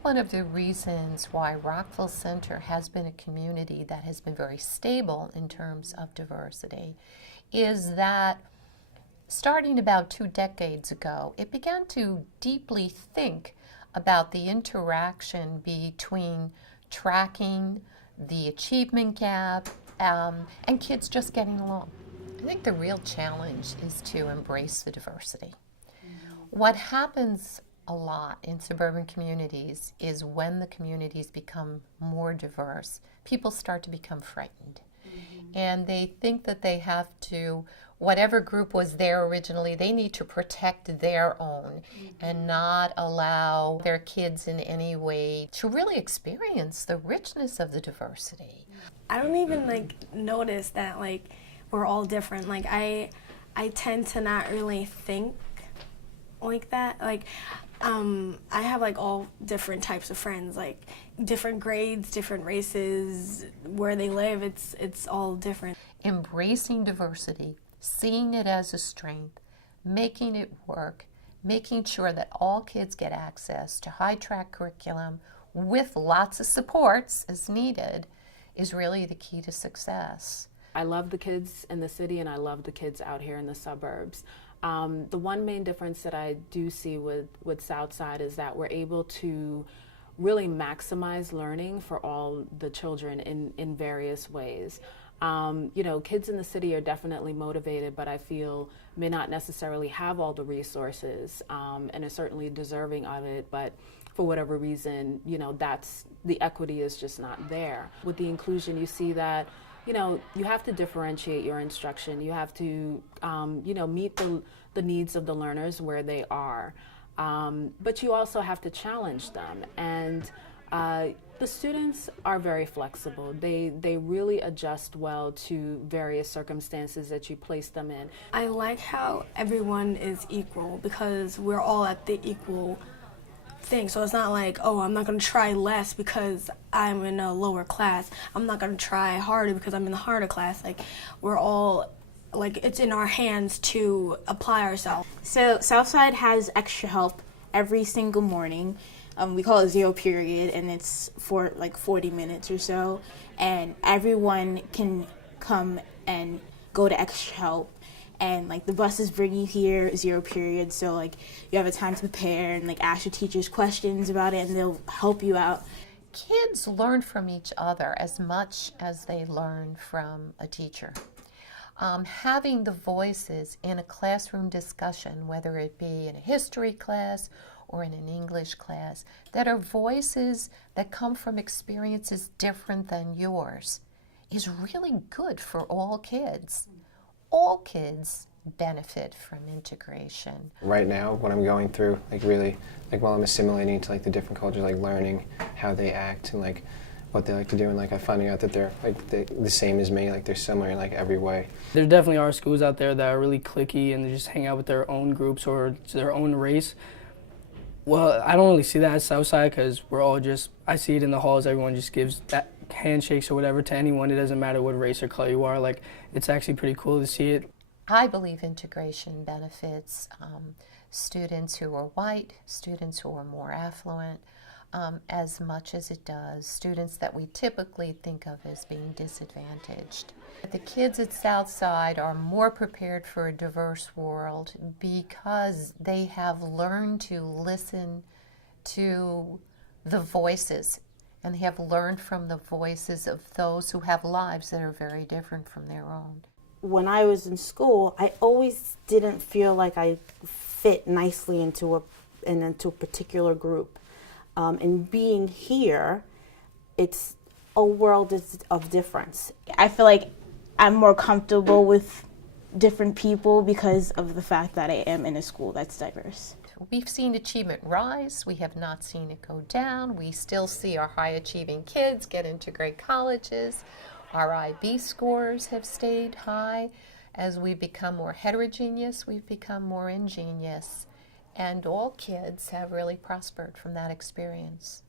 One of the reasons why Rockville Center has been a community that has been very stable in terms of diversity is that starting about 2 decades ago, it began to deeply think about the interaction between tracking the achievement gap and kids just getting along. I think the real challenge is to embrace the diversity. What happens a lot in suburban communities is when the communities become more diverse, people start to become frightened. And they think that they have to, whatever group was there originally, they need to protect their own and not allow their kids in any way to really experience the richness of the diversity. I don't even notice that we're all different. I tend to not really think like that. I have all different types of friends, different grades, different races, where they live, it's all different. Embracing diversity, seeing it as a strength, making it work, making sure that all kids get access to high-track curriculum with lots of supports as needed is really the key to success. I love the kids in the city and I love the kids out here in the suburbs. The one main difference that I do see with Southside is that we're able to really maximize learning for all the children in various ways. Kids in the city are definitely motivated, but I feel may not necessarily have all the resources and are certainly deserving of it, but for whatever reason, that's the equity is just not there. With the inclusion, you see that you have to differentiate your instruction. You have to, meet the needs of the learners where they are. But you also have to challenge them. And the students are very flexible. They really adjust well to various circumstances that you place them in. I like how everyone is equal because we're all at the equal thing. So it's not I'm not going to try less because I'm in a lower class. I'm not going to try harder because I'm in the harder class. We're all, it's in our hands to apply ourselves. So Southside has extra help every single morning. We call it zero period, and it's for 40 minutes or so. And everyone can come and go to extra help. And the buses bring you here, zero period, so you have a time to prepare and ask your teachers questions about it, and they'll help you out. Kids learn from each other as much as they learn from a teacher. Having the voices in a classroom discussion, whether it be in a history class or in an English class, that are voices that come from experiences different than yours, is really good for all kids. All kids benefit from integration. Right now, when I'm going through, while I'm assimilating to the different cultures, learning how they act and what they like to do, and I'm finding out that they're the same as me, they're similar in every way. There definitely are schools out there that are really cliquey and they just hang out with their own groups or their own race. Well, I don't really see that at Southside because we're all I see it in the halls, everyone just gives that handshakes or whatever to anyone. It doesn't matter what race or color you are. It's actually pretty cool to see it. I believe integration benefits students who are white, students who are more affluent, as much as it does students that we typically think of as being disadvantaged. The kids at Southside are more prepared for a diverse world because they have learned to listen to the voices, and they have learned from the voices of those who have lives that are very different from their own. When I was in school, I always didn't feel like I fit nicely into a particular group. And being here, it's a world of difference. I feel like I'm more comfortable with different people because of the fact that I am in a school that's diverse. We've seen achievement rise. We have not seen it go down. We still see our high-achieving kids get into great colleges. Our IB scores have stayed high. As we become more heterogeneous, we've become more ingenious. And all kids have really prospered from that experience.